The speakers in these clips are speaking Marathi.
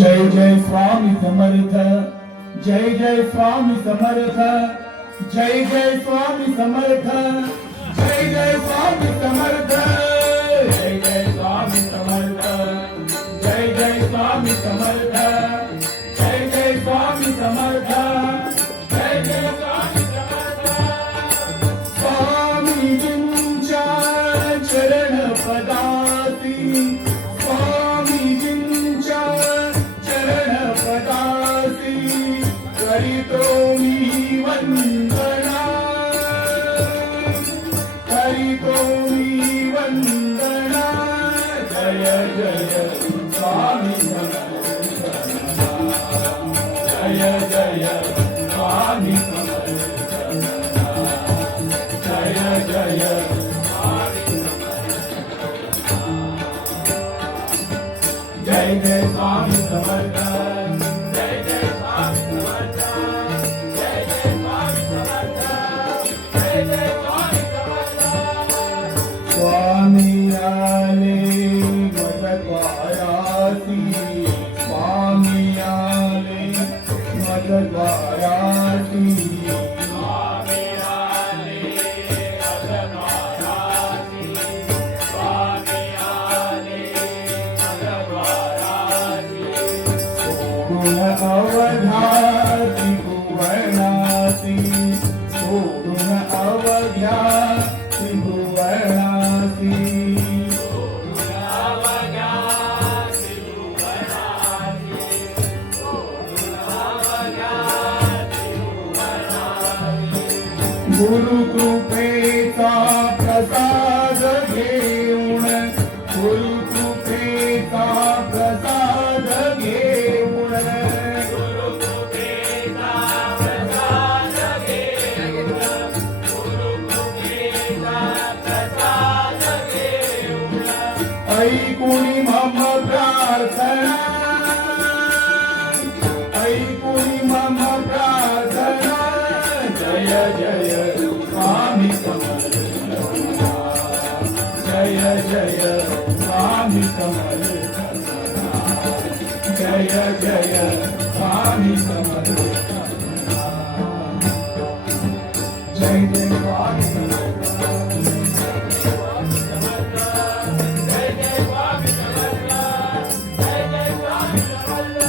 जय जय स्वामी समर्थ, जय जय स्वामी समर्थ, जय जय स्वामी समर्थ, जय जय स्वामी समर्थ, जय जय स्वामी समर्थ, जय जय स्वामी समर्थ, जय जय स्वामी समर्थ, जय जय स्वामी समर्थ. स्वामीजींच्या चरण पदासी, स्वामीजींच्या चरण पदासी करीतो मी वंदना, करीतो मी वंदना. जय जय स्वामी समर्थ, जय जय स्वामी समर्थ, जय जय जय जय स्वामी समर्थ, जय जय स्वामी समर्थ, जय जय स्वामी समर्थ, जय जय स्वामी समर्थ. स्वामी आले मदद्वारासी, स्वामी आले मदद्वारासी, स्वामी आले मदद्वारासी, स्वामी आले सोडून अवघ्यासी भुवनासी, सोडून अवघ्यासी भुवनासी, सोडून अवघ्यासी भुवनासी, सोडून अवघ्यासी भुवनासी. गुरुकृपेचा प्रसाद घेऊन, गुरुकृपेचा प्रसाद घेऊन, गुरुकृपेचा प्रसाद घेऊन, गुरुकृपेचा प्रसाद घेऊन ऐकुनी मम प्रार्थना, ऐकुनी मम प्रार्थना. जय जय स्वामी समर्थ, जय जय स्वामी समर्थ, जय जय स्वामी समर्थ, जय जय स्वामी समर्थ, जय जय स्वामी समर्थ, जय जय स्वामी समर्थ.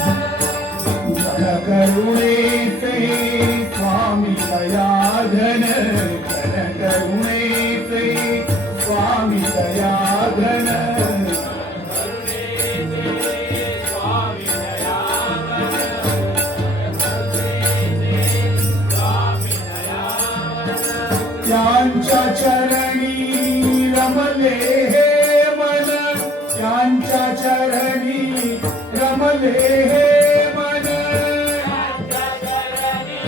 जन करुणे से स्वामी दया घन, जन करुणे से स्वामी दया घन, त्यांच्या चरणी रमले हे मन, त्यांच्या चरणी रमले हे मन, त्यांच्या चरणी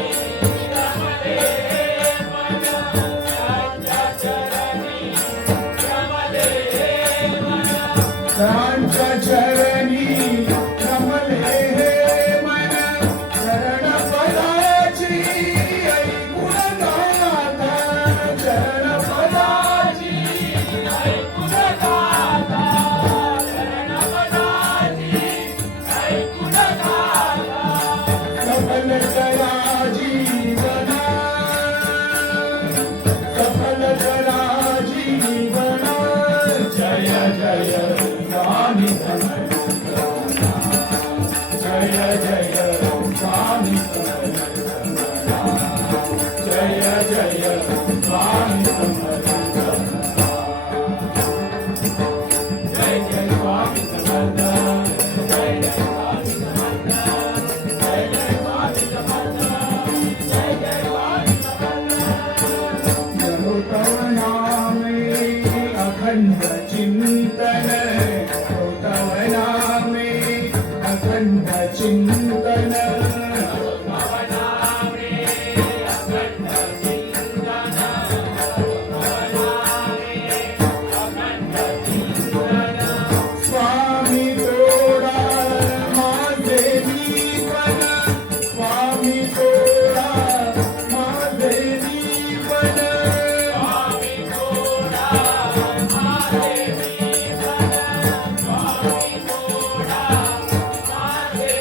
रमले हे मन, त्यांच्या चरणी रमले हे मन, त्यांच्या चरणी रमले हे मन. चरण पदाची ऐकून गाता, चरण पदाची ऐकून गाता, चरण पदाची ऐकून गाता. सफल करा जीवना, सफल करा जीवना. जय जय स्वामी समर्थ, जय जय स्वामी समर्थ, जय जय स्वामी समर्थ, जय जय स्वामी समर्थ, जय जय स्वामी समर्थ, जय जय स्वामी समर्थ, जय जय स्वामी समर्थ. जनो तव नामे अखंड चिंतन, जनो तव नामे अखंड चिंतन, स्वामी तोडा माझे जीवन, स्वामी तोडा माझे जीवन, स्वामी तोडा माझे जीवन, स्वामी तोडा माझे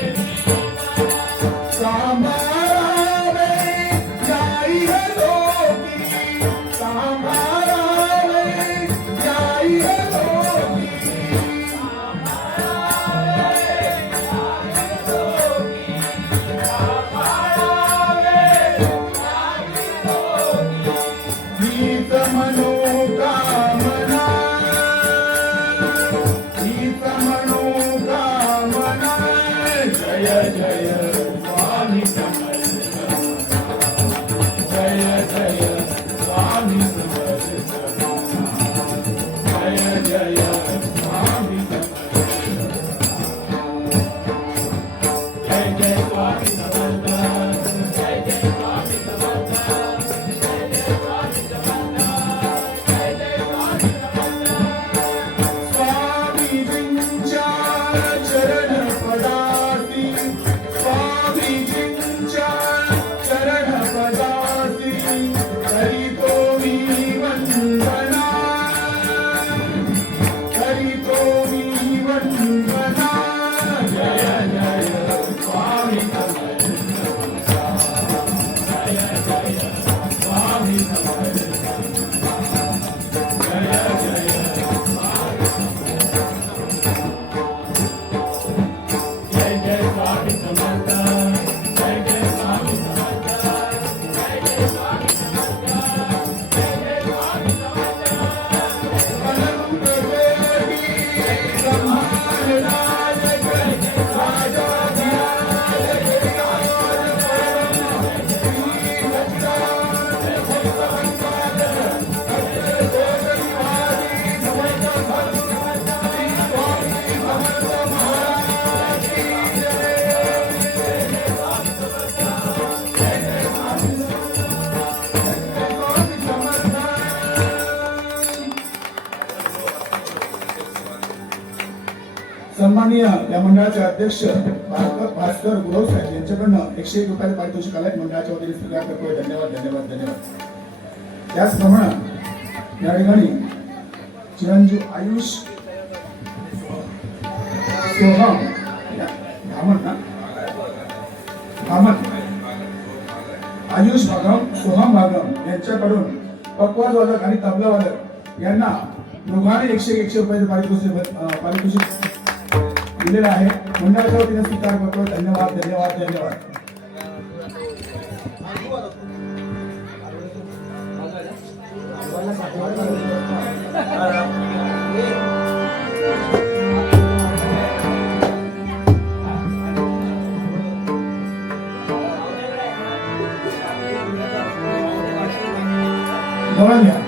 जय स्वामी जय जय स्वामी समर्थ जय जय स्वामी समर्थ जय जय स्वामी समर्थ जय जय स्वामी समर्थ स्वामीजींच्या चरण पदासी स्वामीजींच्या चरण पदासी करीतो मी वंदना करीतो मी वंदना जय जय स्वामी समर्थ जय जय स्वामी समर्थ जय जय जय जय स्वामी समर्थ जय जय स्वामी समर्थ जय जय स्वामी समर्थ जय जय स्वामी समर्थ अनंत कोटि ब्रह्मांड नायक राजा ध्यान सन्माननीय या मंडळाचे अध्यक्ष भास्कर गुरव साहेब यांच्याकडनं 101 रुपयाचे पारितोषिक आलंय. मंडळाच्या वतीने स्वीकार करतोय. धन्यवाद धन्यवाद धन्यवाद. त्याचप्रमाणे या ठिकाणी चिरंजीव आयुष सोहम आयुष भागम सोहम भागम यांच्याकडून पकवाज वादक आणि तबला वादक यांना दोघांनी 101 रुपयाचे पारितोषिक दिलेलं आहे. मंडळाच्या वतीने स्वीकार करतो. धन्यवाद धन्यवाद धन्यवाद. जवळ घ्या.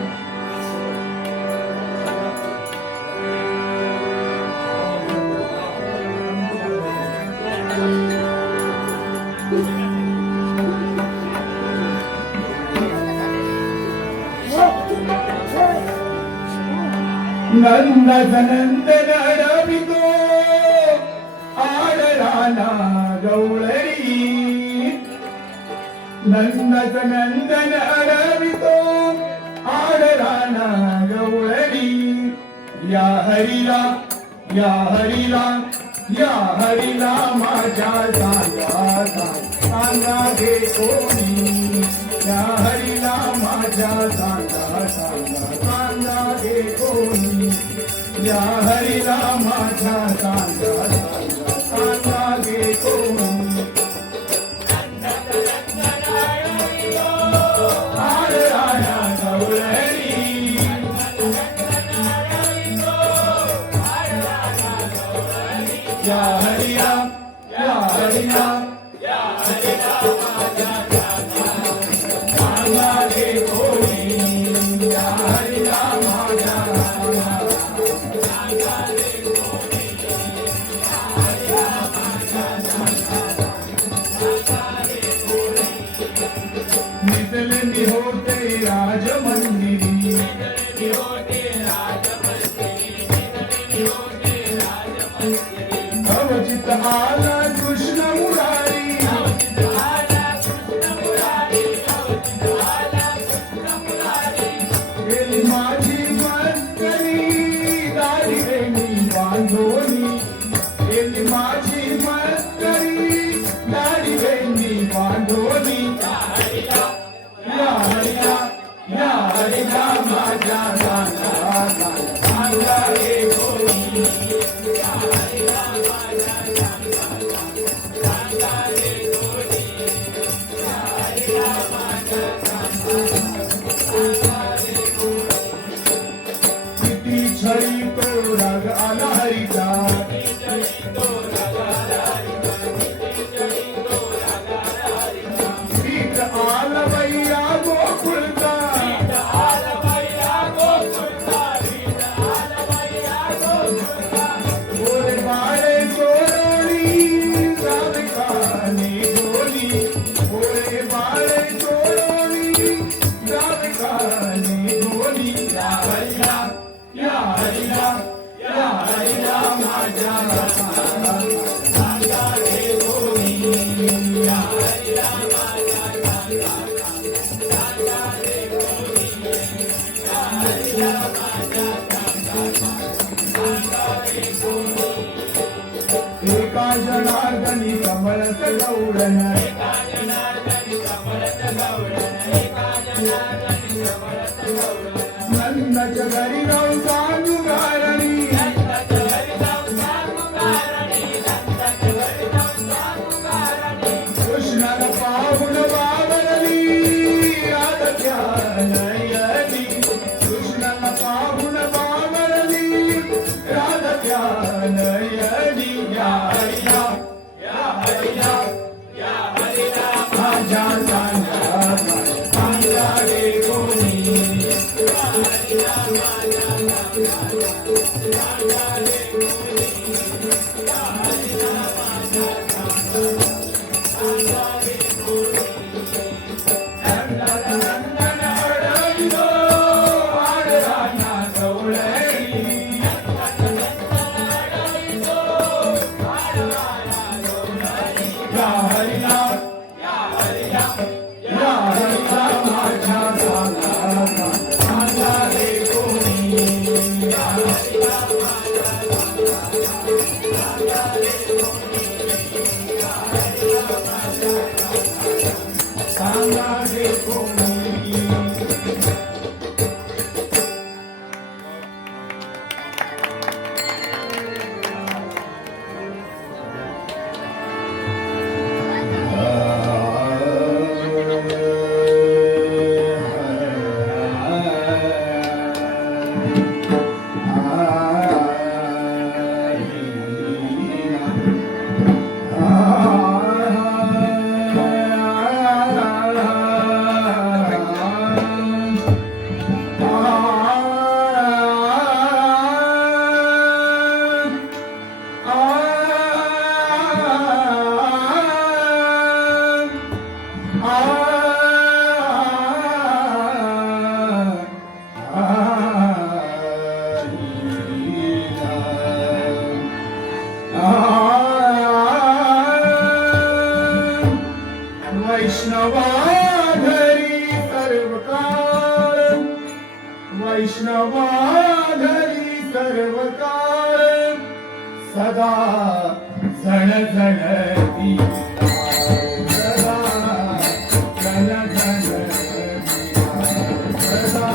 नंदनंदन रवितो आडराना गवळरी नंदनंदन रवितो आडराना गवळरी या हरिला या हरिला या हरिला माझ्या सांगा गे कोणी या हरिला माझ्या सांगा गे कोणी या हरिला माझ्या सांगा गे कोणी आडराना गवळरी या हरिला या हरिला या हरिला माझ्या सांगा गे कोणी या हरिला माझ्या नितलनी होते राजमंदिरी अवचित आला कृष्ण मुरारी गेली माझी मस्करी दारी रेणी बांधोनी गेली माझी मस्करी दारी रेणी बांधोनी या हरिया माझ्या सांगा गे कोणी या हरिया माझ्या एका जनार्दनी कमळत गौडन नंदच्या घरी जाऊ सांगू गारणी कृष्णाला पाहून बावरली राधत्या नयनी कृष्णाला पाहून बावरली राधत्या नयनी या हरिया माझ्या सांगा रे कोणी वैष्णवाधरी सर्वकाळ वैष्णवाधरी सर्वकाळ सदा झणझणती सदा झणझणती सदा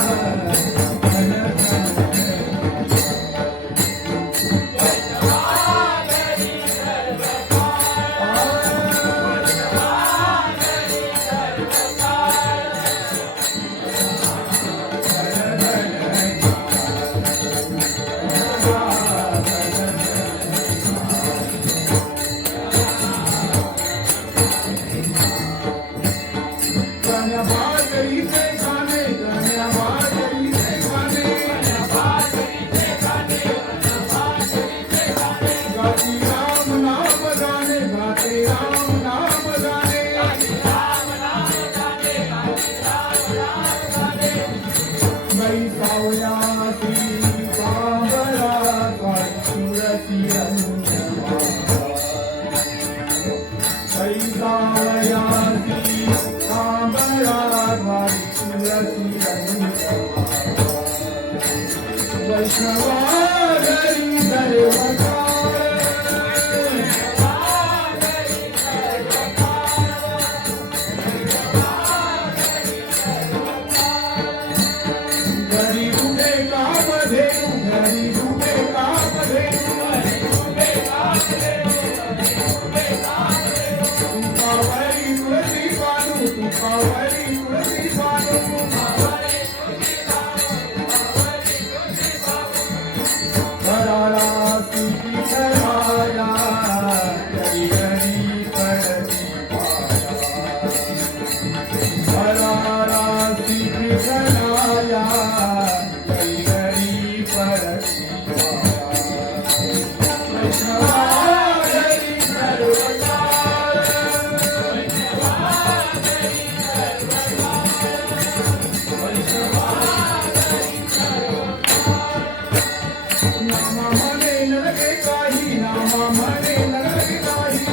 वैष्णवाधरी म्हणे नलगे काही नामा म्हणे नलगे काही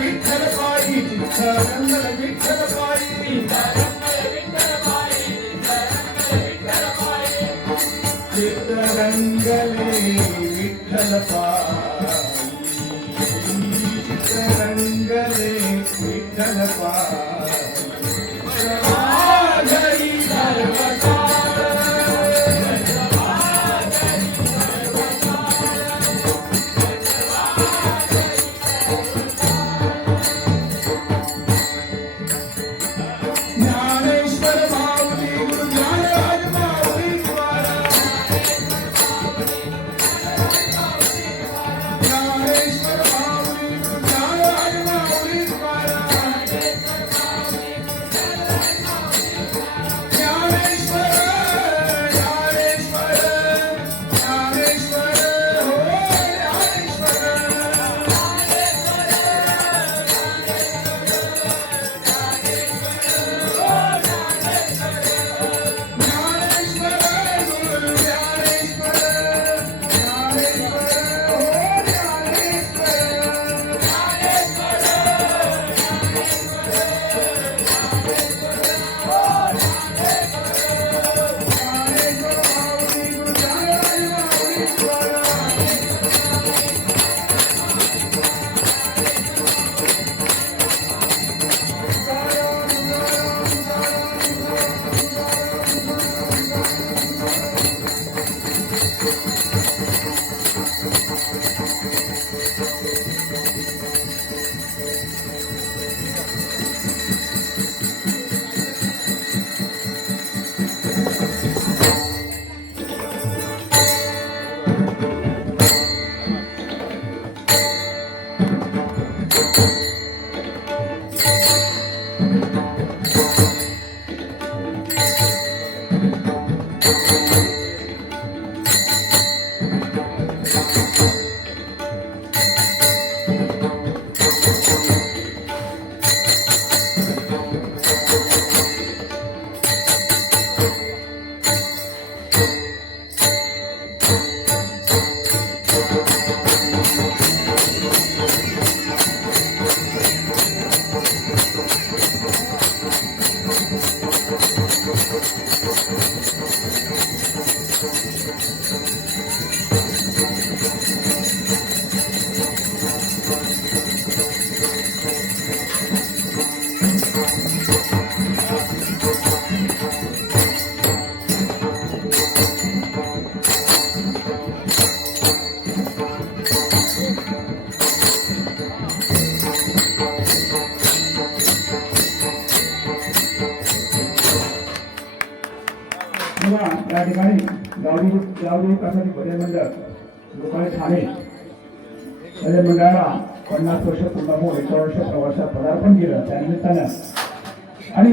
विठ्ठल पायी रंगल विठ्ठल पायी चित्त रंगले विठ्ठल पायी चित्त रंगले विठ्ठल पायी घरी या ठिकाणी गावदेवी प्रसादी भजन मंडळ लोकांनी ठाणे भजन मंडळाला 50 वर्ष पूर्ण होऊन 1 वर्ष प्रवासात पदार्पण केलं. त्यानिमित्तानं आणि